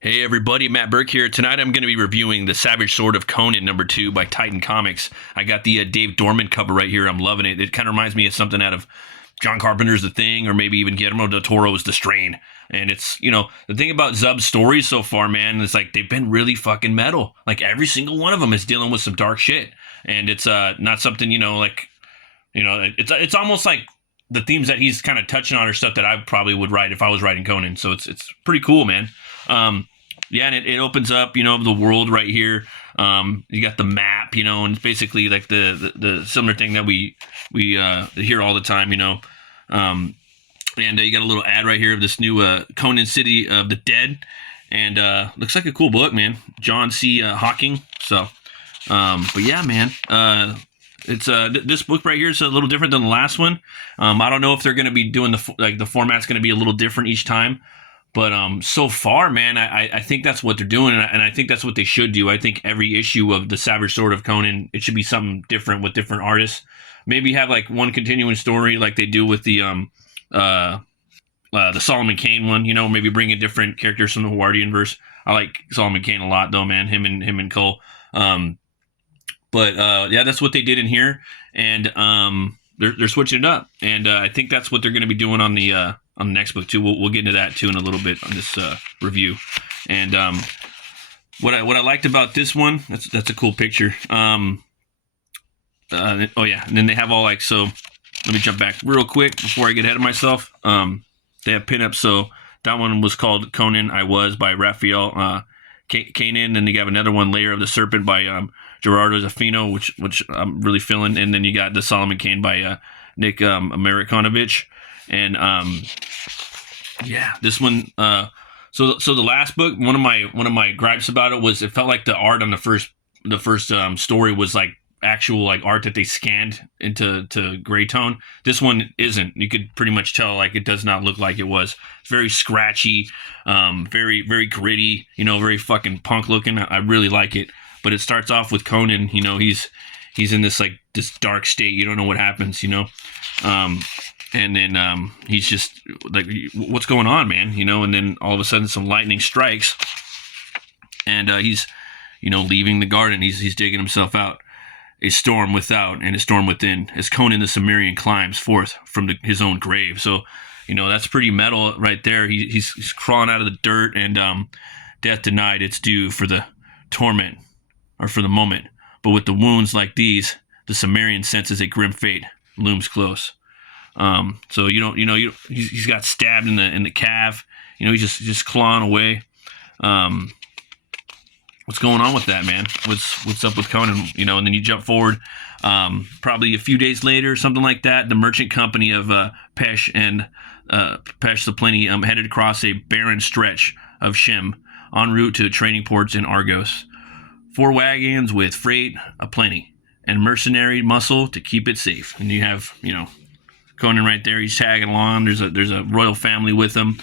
Hey everybody, Matt Burke here. Tonight I'm going to be reviewing The Savage Sword of Conan #2 by Titan Comics. I got the Dave Dorman cover right here. I'm loving it. It kind of reminds me of something out of John Carpenter's The Thing, or maybe even Guillermo del Toro's The Strain. And the thing about Zub's stories so far, man, is like they've been really fucking metal. Like every single one of them is dealing with some dark shit. And it's not something, it's almost like the themes that he's kind of touching on are stuff that I probably would write if I was writing Conan. So it's pretty cool, man. Yeah, and it opens up, the world right here. You got the map, and it's basically like the similar thing that we hear all the time, and you got a little ad right here of this new Conan City of the Dead, and looks like a cool book, man. John C. Hawking. So, but yeah, man. It's this book right here is a little different than the last one. I don't know if they're going to be doing the format's going to be a little different each time. But so far, man, I think that's what they're doing, and I think that's what they should do. I think every issue of The Savage Sword of Conan, it should be something different with different artists. Maybe have like one continuing story like they do with the Solomon Kane one. Maybe bring in different characters from the Wardian verse. I like Solomon Kane a lot, though, man. Him and Cole. But yeah, that's what they did in here, and they're switching it up, and I think that's what they're going to be doing on the next book too. We'll get into that too in a little bit on this review. And what I liked about this one, that's a cool picture. Oh yeah, and then they have all like, so let me jump back real quick before I get ahead of myself. They have pinups. So that one was called Conan I Was by Raphael Kanan, and you have another one, Layer of the Serpent by Gerardo Zaffino, which I'm really feeling. And then you got the Solomon Kane by Nick Amerikanovich. And yeah, this one. So the last book, one of my gripes about it was it felt like the art on the first story was like actual like art that they scanned into gray tone. This one isn't. You could pretty much tell like it does not look like it was. It's very scratchy, very very gritty. Very fucking punk looking. I really like it. But it starts off with Conan. He's in this dark state. You don't know what happens. And then he's just like, what's going on, man? And then all of a sudden some lightning strikes, and he's, leaving the garden. He's digging himself out. A storm without and a storm within, as Conan the Cimmerian climbs forth from his own grave. So, that's pretty metal right there. He's crawling out of the dirt, and death denied its due for the torment, or for the moment. But with the wounds like these, the Cimmerian senses a grim fate looms close. So he's got stabbed in the calf. He's just clawing away. What's going on with that, man? What's up with Conan? And then you jump forward, probably a few days later, something like that. The merchant company of Pesh and Pesh the Plenty headed across a barren stretch of Shem en route to trading ports in Argos. 4 wagons with freight aplenty and mercenary muscle to keep it safe. And you have Conan right there. He's tagging along. There's a royal family with him.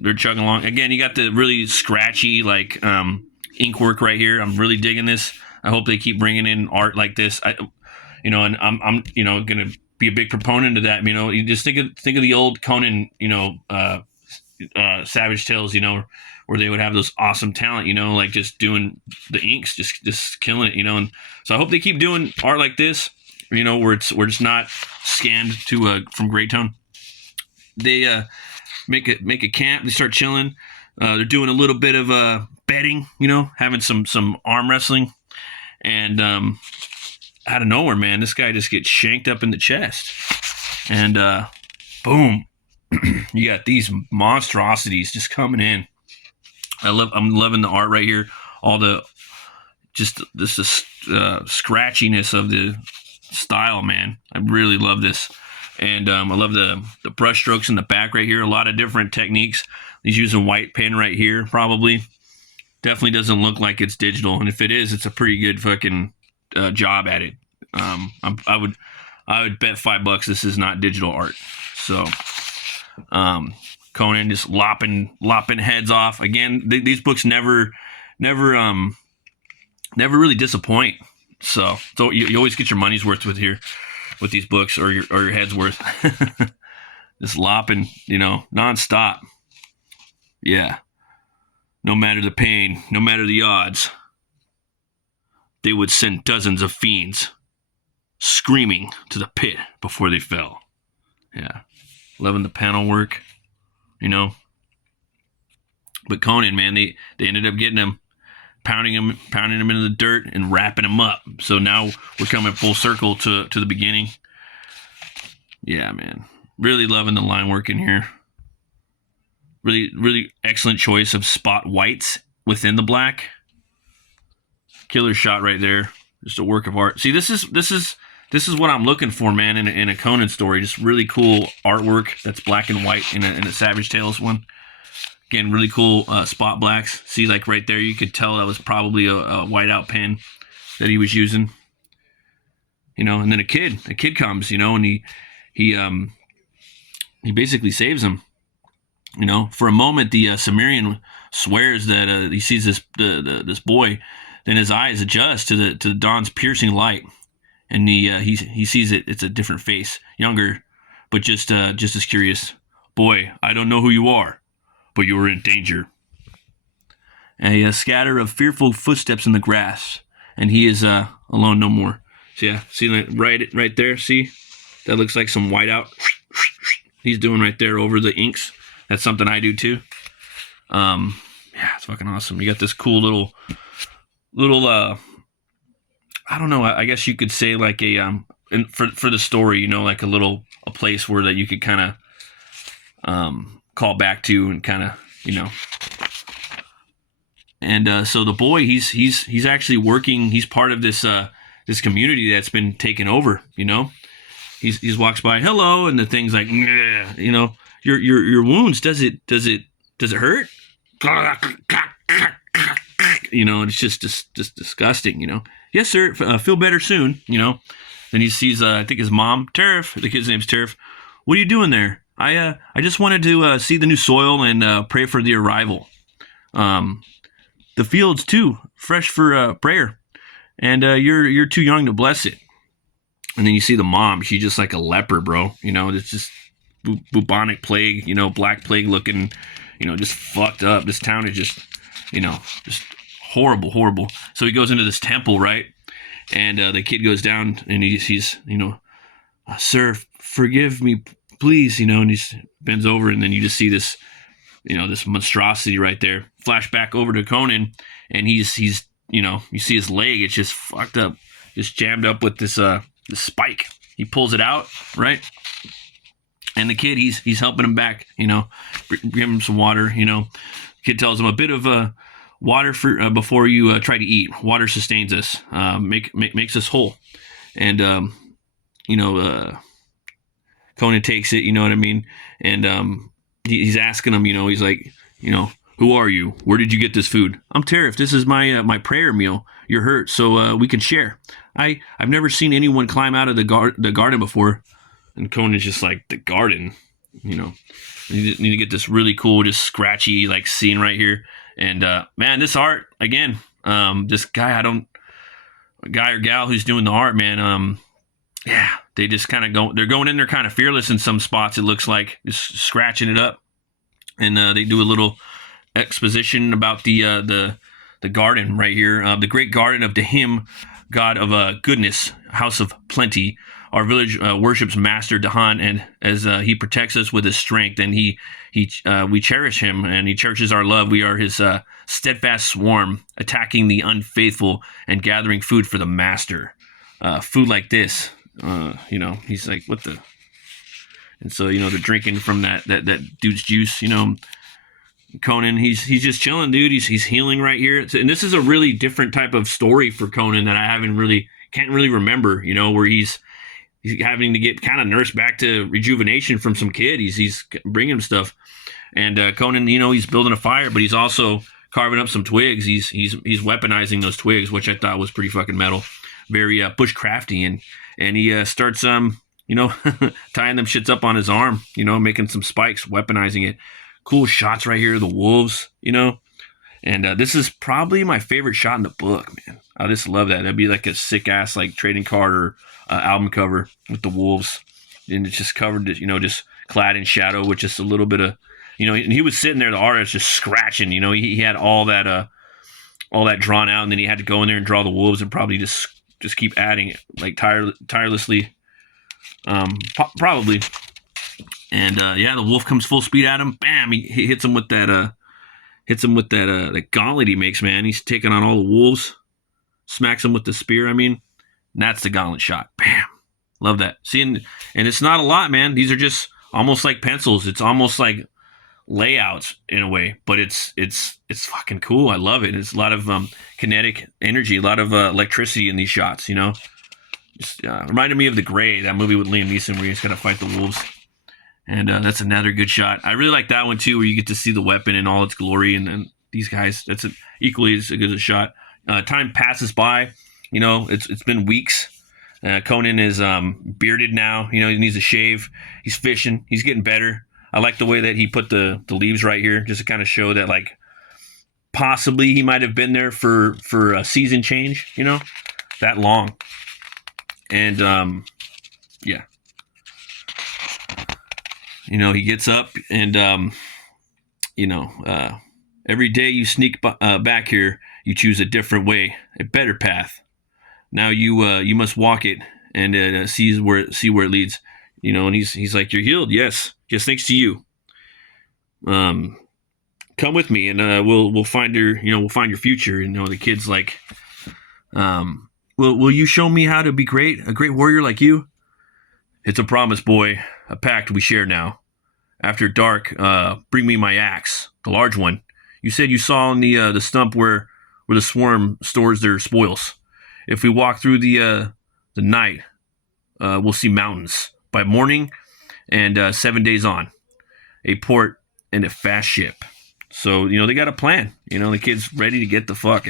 They're chugging along. Again, you got the really scratchy ink work right here. I'm really digging this. I hope they keep bringing in art like this. And I'm gonna be a big proponent of that. You just think of the old Conan, Savage Tales, where they would have those awesome talent, like just doing the inks, just killing it, And so I hope they keep doing art like this, where it's not scanned to from gray tone. They make a camp. They start chilling. They're doing a little bit of betting, having some arm wrestling, and out of nowhere, man, this guy just gets shanked up in the chest, and boom, you got these monstrosities just coming in. I'm loving the art right here. All the this scratchiness of the style, man. I really love this, and I love the brush strokes in the back right here. A lot of different techniques. He's using white pen right here, probably. Definitely doesn't look like it's digital, and if it is, it's a pretty good fucking job at it. I would bet $5 this is not digital art. So, Conan just lopping heads off. Again, these books never really disappoint. So you always get your money's worth with these books, or your head's worth. Just lopping, nonstop. Yeah. No matter the pain, no matter the odds, they would send dozens of fiends screaming to the pit before they fell. Yeah. Loving the panel work, you know. But Conan, man, they ended up getting him, pounding him into the dirt and wrapping him up. So now we're coming full circle to the beginning. Yeah, man. Really loving the line work in here. Really, really excellent choice of spot whites within the black. Killer shot right there. Just a work of art. See, this is what I'm looking for, man, in a Conan story. Just really cool artwork that's black and white in a Savage Tales one. Again, really cool spot blacks. See, like right there, you could tell that was probably a whiteout pen that he was using. You know, and then a kid comes, you know, and he basically saves him. You know, for a moment, the Cimmerian swears that he sees this boy. Then his eyes adjust to the dawn's piercing light, and he sees it's a different face, younger, but just as curious. Boy, I don't know who you are, but you are in danger. A scatter of fearful footsteps in the grass, and he is alone no more. So yeah, see that right there. See, that looks like some whiteout. He's doing right there over the inks. That's something I do too. Yeah, it's fucking awesome. You got this cool little I don't know, I guess you could say like a for the story, you know, like a place where that you could kind of call back to and kind of, you know. And so the boy, he's actually working. He's part of this this community that's been taken over, you know. He's walks by, hello, and the thing's like, you know, your wounds, does it hurt? You know, it's just disgusting, you know. Yes, sir, feel better soon, you know. Then he sees, I think his mom, Tariff, the kid's name's Tariff. What are you doing there? I just wanted to see the new soil and pray for the arrival. The fields, too, fresh for prayer. And you're too young to bless it. And then you see the mom. She's just like a leper, bro. You know, it's just bubonic plague, you know, black plague looking, you know, just fucked up. This town is just, you know, just horrible. So he goes into this temple, right? And the kid goes down and he's you know, sir, forgive me, please, you know, and he bends over and then you just see this, you know, this monstrosity right there. Flashback over to Conan and he's you know, you see his leg, it's just fucked up, just jammed up with this spike. He pulls it out, right? And the kid, he's helping him back, you know, give him some water, you know. Kid tells him a bit of water for before you try to eat. Water sustains us, makes us whole. And you know, Conan takes it, you know what I mean? And he's asking him, you know, he's like, you know, who are you? Where did you get this food? I'm Tariff. This is my prayer meal. You're hurt, so we can share. I've never seen anyone climb out of the garden before. And Conan's just like, the garden, you know. You need to get this really cool, just scratchy like scene right here. And man, this art again, this guy or gal who's doing the art, man. Yeah, they just kind of they're going in there kind of fearless in some spots. It looks like just scratching it up, and they do a little exposition about the garden right here, the great garden of Dahim, god of goodness, house of plenty. Our village worships Master Dahan, and as he protects us with his strength, and we cherish him, and he cherishes our love. We are his steadfast swarm, attacking the unfaithful and gathering food for the master. Food like this, you know, he's like, what the? And so, you know, they're drinking from that dude's juice, you know. Conan, he's just chilling, dude. He's healing right here, and this is a really different type of story for Conan that I can't really remember, you know, where he's having to get kind of nursed back to rejuvenation from some kid. He's bringing him stuff, and Conan, you know, he's building a fire, but he's also carving up some twigs. He's weaponizing those twigs, which I thought was pretty fucking metal, very bushcrafty, and he starts you know, tying them shits up on his arm, you know, making some spikes, weaponizing it. Cool shots right here, the wolves, you know, and this is probably my favorite shot in the book, man. I just love that. That'd be like a sick ass like trading card or album cover with the wolves, and it's just covered, you know, just clad in shadow with just a little bit of, and he was sitting there, the artist, just scratching. He had all that drawn out, and then he had to go in there and draw the wolves and probably just keep adding it like tirelessly, probably. And the wolf comes full speed at him. Bam! He hits him with that that gauntlet he makes. Man, he's taking on all the wolves. Smacks him with the spear. And that's the gauntlet shot. Bam! Love that. See, and it's not a lot, man. These are just almost like pencils. It's almost like layouts in a way, but it's fucking cool. I love it. It's a lot of kinetic energy, a lot of electricity in these shots. Just reminded me of The Gray, that movie with Liam Neeson where he's got to fight the wolves. And that's another good shot. I really like that one too, where you get to see the weapon in all its glory. And these guys, that's equally as good a shot. Time passes by. It's been weeks. Conan is bearded now. He needs a shave. He's fishing. He's getting better. I like the way that he put the leaves right here, just to kind of show that like possibly he might have been there for a season change. That long. And yeah. He gets up and every day you sneak back here, you choose a different way, a better path. Now you must walk it and see where it leads. And he's like, you're healed. Yes, thanks to you. Come with me, and we'll find your future. The kid's like, will you show me how to be a great warrior like you? It's a promise, boy, a pact we share now. After dark, bring me my axe, the large one. You said you saw on the stump where the swarm stores their spoils. If we walk through the night, we'll see mountains. By morning, and 7 days on, a port and a fast ship. So they got a plan. The kid's ready to get the fuck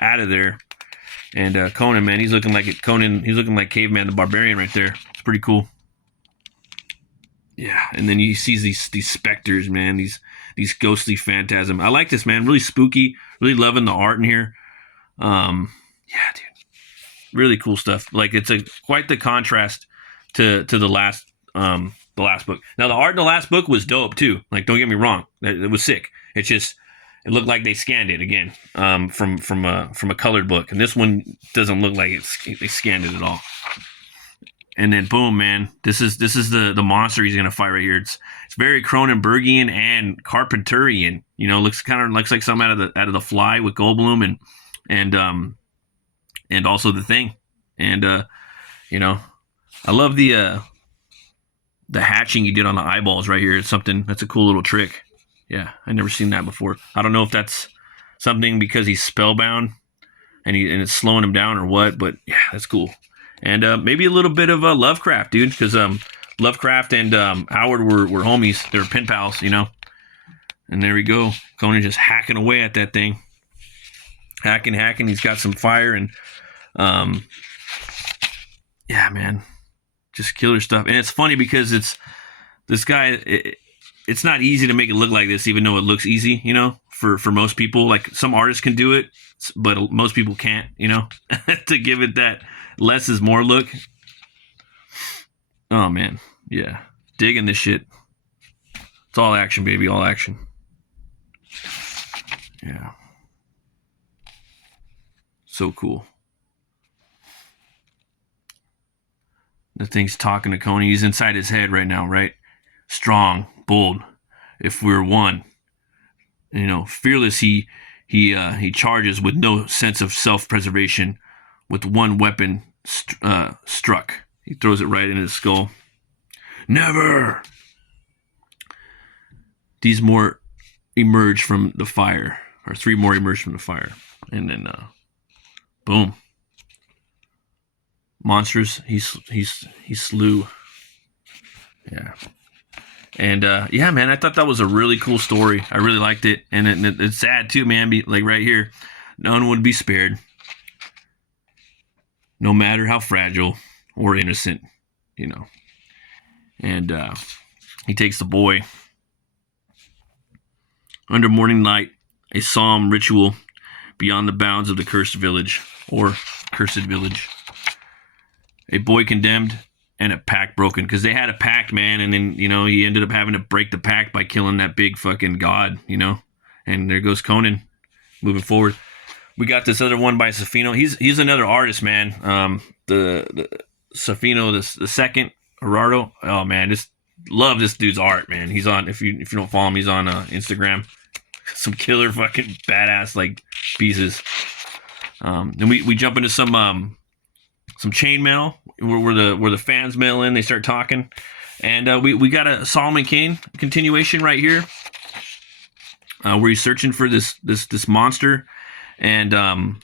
out of there. And Conan, man, he's looking like Caveman the Barbarian right there. It's pretty cool. Yeah, and then he sees these specters, man, these ghostly phantasm. I like this, man. Really spooky. Really loving the art in here. Yeah, dude. Really cool stuff. Like it's quite the contrast to the last book. Now the art in the last book was dope too. Like don't get me wrong, it was sick. It looked like they scanned it again from a colored book, and this one doesn't look like they scanned it at all. And then boom, man, this is the monster he's gonna fight right here. It's very Cronenbergian and Carpenterian. Looks like something out of the Fly with Goldblum and also The Thing. And I love the hatching you did on the eyeballs right here. It's something that's a cool little trick. Yeah, I've never seen that before. I don't know if that's something because he's spellbound and it's slowing him down or what, but yeah, that's cool. And maybe a little bit of Lovecraft, dude, because Lovecraft and Howard were homies. They were pen pals, And there we go. Conan just hacking away at that thing. Hacking. He's got some fire and yeah, man. Just killer stuff. And it's funny because this guy, it's not easy to make it look like this, even though it looks easy, for most people. Like some artists can do it, but most people can't, to give it that less is more look. Oh, man. Yeah. Digging this shit. It's all action, baby. All action. Yeah. So cool. The thing's talking to Conan. He's inside his head right now, right? Strong, bold. If we're one, fearless. He charges with no sense of self-preservation. With one weapon struck, he throws it right in his skull. Never. These more emerge from the fire, or 3 more emerge from the fire, and then boom. Monsters he slew. Yeah. And yeah, man, I thought that was a really cool story. I really liked it, and it's sad too, man. Like right here, no one would be spared, no matter how fragile or innocent, And he takes the boy. Under morning light, a solemn ritual beyond the bounds of the cursed village, or cursed village. A boy condemned and a pact broken, because they had a pact, man, and then he ended up having to break the pact by killing that big fucking god, and there goes Conan moving forward. We got this other one by Safino. He's another artist, man. The Safino the second, Gerardo. Oh man, just love this dude's art, man. He's on, if you don't follow him, he's on Instagram. Some killer fucking badass like pieces. Then we jump into some chain mail where the fans mail in. They start talking, and we got a Solomon Kane continuation right here, where he's searching for this monster, and the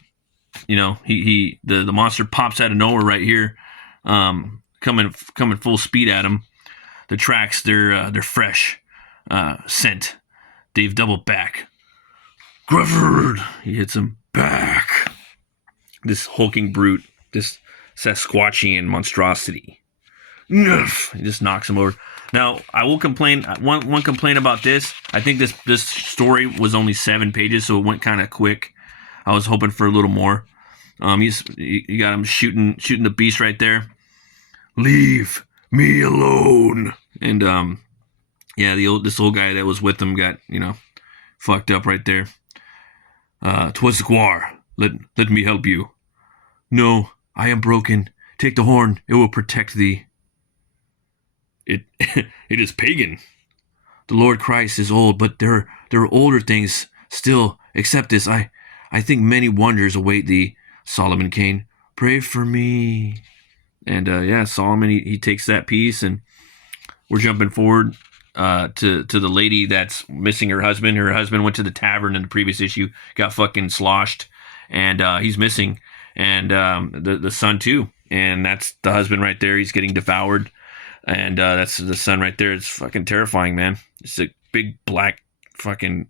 monster pops out of nowhere right here, coming full speed at him. The tracks, they're fresh scent. They've doubled back. Grufford! He hits him back. This hulking brute, this Sasquatchian monstrosity. Nuff! He just knocks him over. Now, I will complain. One complaint about this. I think this story was only 7 pages, so it went kind of quick. I was hoping for a little more. You got him shooting the beast right there. Leave me alone. And this old guy that was with him got fucked up right there. 'Twas the Gwar. Let me help you. No, I am broken. Take the horn. It will protect thee. It is pagan. The Lord Christ is old, but there are older things still. Except this, I think many wonders await thee, Solomon Kane. Pray for me. And Solomon, he takes that piece, and we're jumping forward to the lady that's missing her husband. Her husband went to the tavern in the previous issue, got fucking sloshed, and he's missing. And the son too. And that's the husband right there. He's getting devoured. And that's the son right there. It's fucking terrifying, man. It's a big black fucking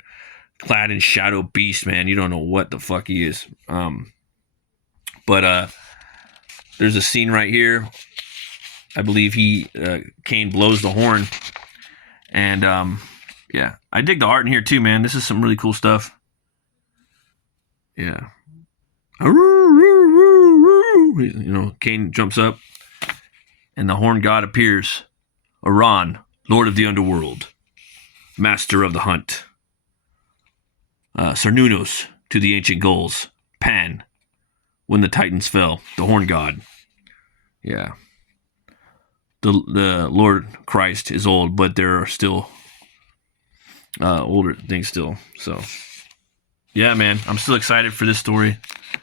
clad in shadow beast, man. You don't know what the fuck he is. But there's a scene right here. I believe Kane blows the horn. And I dig the art in here too, man. This is some really cool stuff. Yeah. Kane jumps up, and the horn god appears. Aran, lord of the underworld, master of the hunt. Cernunnos to the ancient goals. Pan, when the Titans fell, the horn god. Yeah. The Lord Christ is old, but there are still older things still. So, yeah, man, I'm still excited for this story.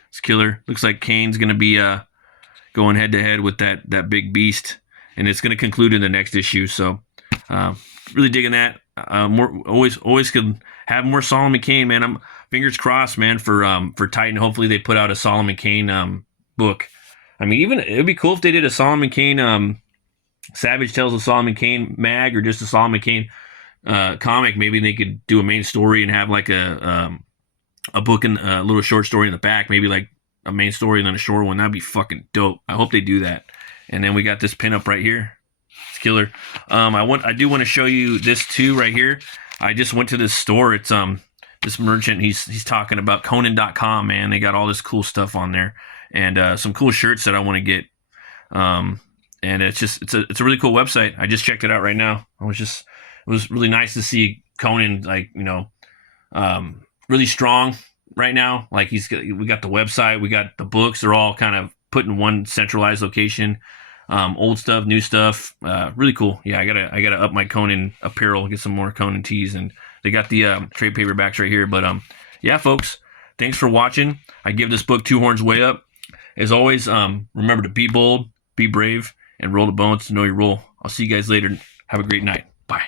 It's killer. Looks like Kane's going to be going head to head with that big beast, and it's going to conclude in the next issue. So, really digging that. Always could have more Solomon Kane, man. I'm fingers crossed, man, for Titan. Hopefully they put out a Solomon Kane book. I mean, even it would be cool if they did a Solomon Kane Savage Tales of Solomon Kane mag, or just a Solomon Kane comic. Maybe they could do a main story and have like a book and a little short story in the back. Maybe like a main story and then a short one. That'd be fucking dope. I hope they do that. And then we got this pinup right here. It's killer. I do want to show you this too right here. I just went to this store. It's this merchant. He's talking about Conan.com, man. They got all this cool stuff on there, and some cool shirts that I want to get. And it's a really cool website. I just checked it out right now. It was really nice to see Conan, like, really strong right now. Like we got the website, we got the books. They're all kind of put in one centralized location. Old stuff, new stuff, really cool. Yeah, I gotta up my Conan apparel, get some more Conan tees, and they got the trade paperbacks right here. But yeah, folks, thanks for watching. I give this book 2 horns way up. As always, remember to be bold, be brave, and roll the bones to know your role. I'll see you guys later. Have a great night. Bye.